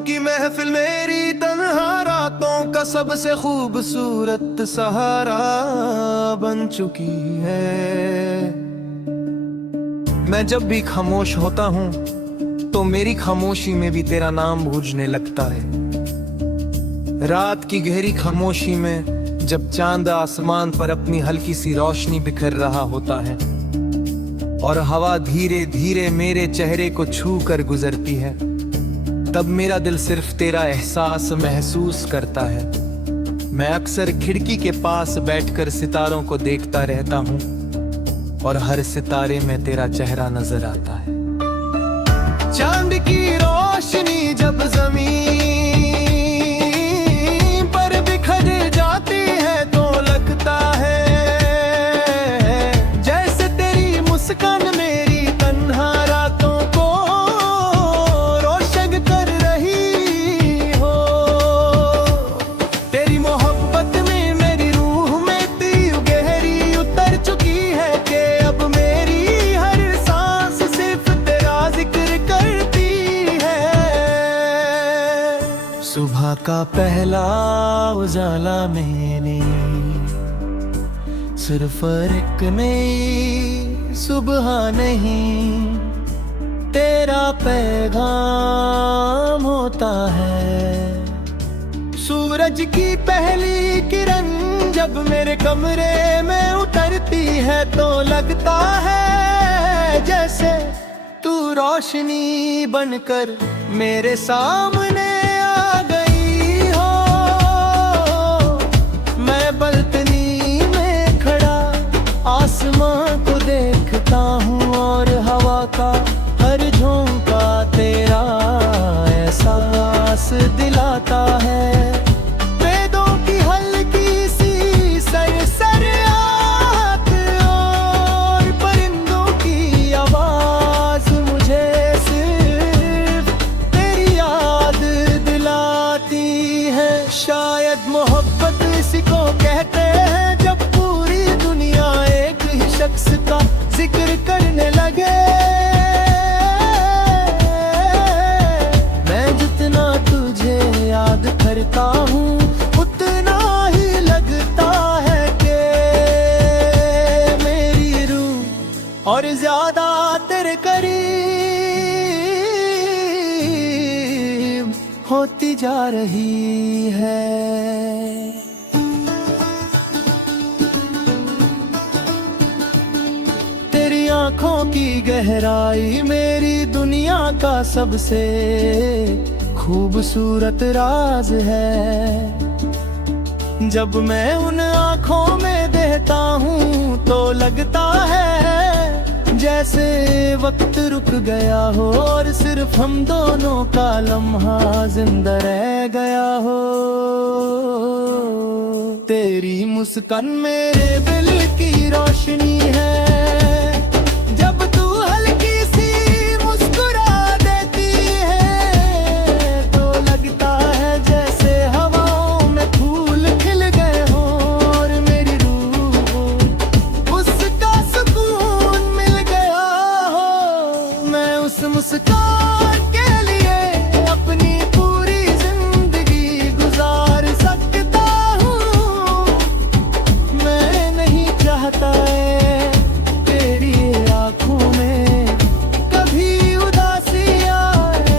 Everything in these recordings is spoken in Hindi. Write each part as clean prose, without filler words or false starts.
की महफिल मेरी तन्हा रातों का सबसे खूबसूरत सहारा बन चुकी है। मैं जब भी खामोश होता हूँ तो मेरी खामोशी में भी तेरा नाम गूंजने लगता है। रात की गहरी खामोशी में जब चांद आसमान पर अपनी हल्की सी रोशनी बिखेर रहा होता है और हवा धीरे धीरे मेरे चेहरे को छू कर गुजरती है, तब मेरा दिल सिर्फ तेरा एहसास महसूस करता है। मैं अक्सर खिड़की के पास बैठकर सितारों को देखता रहता हूँ और हर सितारे में तेरा चेहरा नजर आता है। चांद की रोशनी जब जमीन पर बिखर जाती है तो लगता है जैसे तेरी मुस्कान मेरी तन्हा रातों को रोशन कर रही हो। तेरी मोहब्बत में मेरी रूह में तीर गहरी उतर चुकी है कि अब मेरी हर सांस सिर्फ तेरा जिक्र करती है। सुबह का पहला उजाला मैंने सिर्फ एक नई सुबह नहीं तेरा पैगाम होता है। सूरज की पहली किरण जब मेरे कमरे में उतरती है तो लगता है जैसे तू रोशनी बनकर मेरे सामने आ गई हो। मैं बलकनी में खड़ा आसमां को देखता हूँ और हवा का हर झोंका तेरा एहसास दिलाता है। वेदों की हल्की सी सरसराहट और परिंदों की आवाज मुझे सिर्फ तेरी याद दिलाती है। शायद मोहब्बत इसी को कहते हैं जब पूरी दुनिया एक ही शख्स का जिक्र करने लगे। मैं जितना तुझे याद करता हूँ उतना ही लगता है कि मेरी रूह और ज्यादा तेरे करीब होती जा रही है। तेरी आंखों की गहराई मेरी दुनिया का सबसे खूबसूरत राज है। जब मैं उन आंखों में देखता हूँ तो लगता है जैसे वक्त रुक गया हो और सिर्फ हम दोनों का लम्हा जिंदा रह गया हो। तेरी मुस्कान मेरे दिल की रोशनी है। जब तू हल्की सी मुस्कुरा देती है तो लगता है जैसे हवाओं में फूल खिल गए हों और मेरी रूह को उसका सुकून मिल गया हो। मैं उस मुस्कान के लिए अपनी पूरी जिंदगी गुजार सकता हूँ। मैं नहीं चाहता तेरी आंखों में कभी उदासी आए।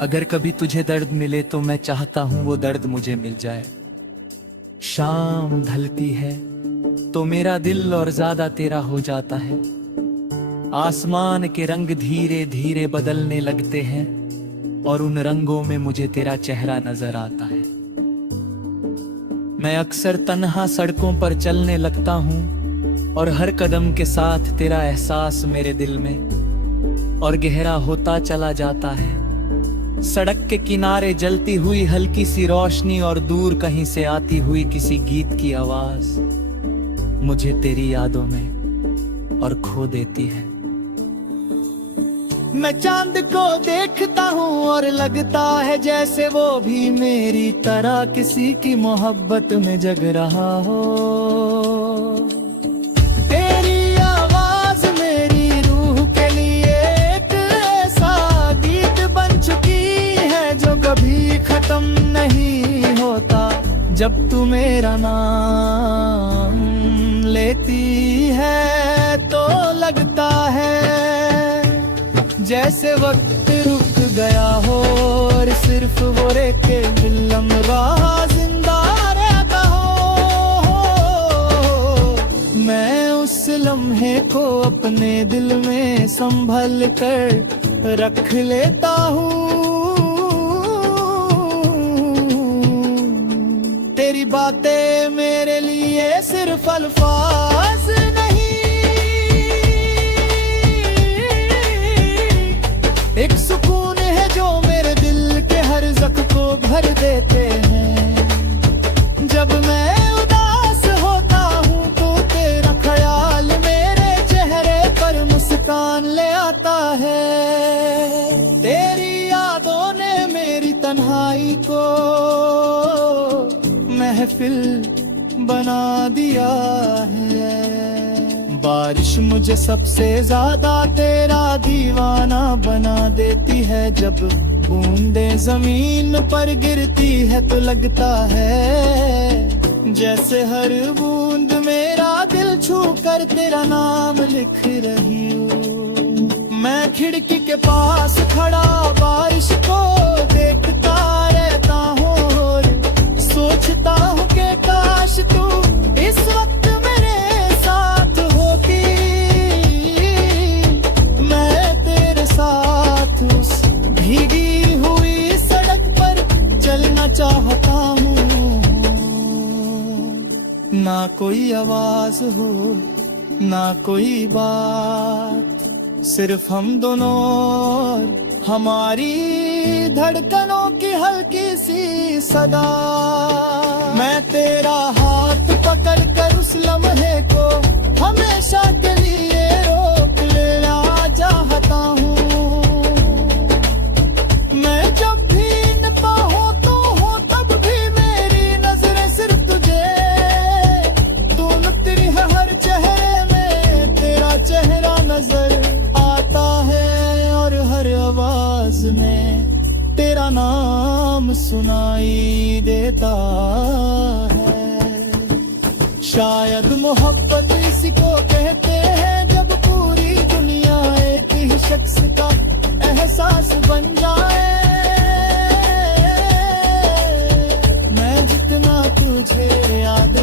अगर कभी तुझे दर्द मिले तो मैं चाहता हूँ वो दर्द मुझे मिल जाए। शाम ढलती है तो मेरा दिल और ज्यादा तेरा हो जाता है। आसमान के रंग धीरे धीरे बदलने लगते हैं और उन रंगों में मुझे तेरा चेहरा नजर आता है। मैं अक्सर तन्हा सड़कों पर चलने लगता हूँ और हर कदम के साथ तेरा एहसास मेरे दिल में और गहरा होता चला जाता है। सड़क के किनारे जलती हुई हल्की सी रोशनी और दूर कहीं से आती हुई किसी गीत की आवाज मुझे तेरी यादों में और खो देती है। मैं चांद को देखता हूँ और लगता है जैसे वो भी मेरी तरह किसी की मोहब्बत में जग रहा हो। तेरी आवाज मेरी रूह के लिए एक ऐसा गीत खत्म नहीं होता जब तू मेरा नाम लेती है तो लगता है जैसे वक्त रुक गया हो और सिर्फ वो रेखे बिल्लम राह जिंदा रहता हो। मैं उस लम्हे को अपने दिल में संभल कर रख लेता हूँ। तेरी बातें मेरे लिए सिर्फ अल्फाज नहीं, एक सुकून है जो मेरे दिल के हर जख्म को भर देते हैं। जब मैं उदास होता हूँ तो तेरा ख्याल मेरे चेहरे पर मुस्कान ले आता है। तेरी यादों ने मेरी तन्हाई को महफिल बना दिया है। बारिश मुझे सबसे ज्यादा तेरा दीवाना बना देती है। जब बूंदें जमीन पर गिरती है तो लगता है जैसे हर बूंद मेरा दिल छू कर तेरा नाम लिख रही हूँ। मैं खिड़की के पास खड़ा बारिश को देखता रहता हूँ और सोचता हूँ कि काश तू इस वक्त मेरे साथ होती। मैं तेरे साथ उस भीगी हुई सड़क पर चलना चाहता हूँ। ना कोई आवाज हो ना कोई बात, सिर्फ हम दोनों और हमारी धड़कनों की हल्की सी सदा। मैं तेरा हाथ पकड़ कर उस लम्हे को हमेशा के लिए रोक लेना चाहता हूँ। मैं जब भी इन बाहों तो हूँ तब भी मेरी नजरें सिर्फ तुझे। तू तेरी हर चेहरे में तेरा चेहरा नजर आता है और हर आवाज में तेरा नाम सुनाई देता है। शायद मोहब्बत इसी को कहते हैं जब पूरी दुनिया एक ही शख्स का एहसास बन जाए। मैं जितना तुझे याद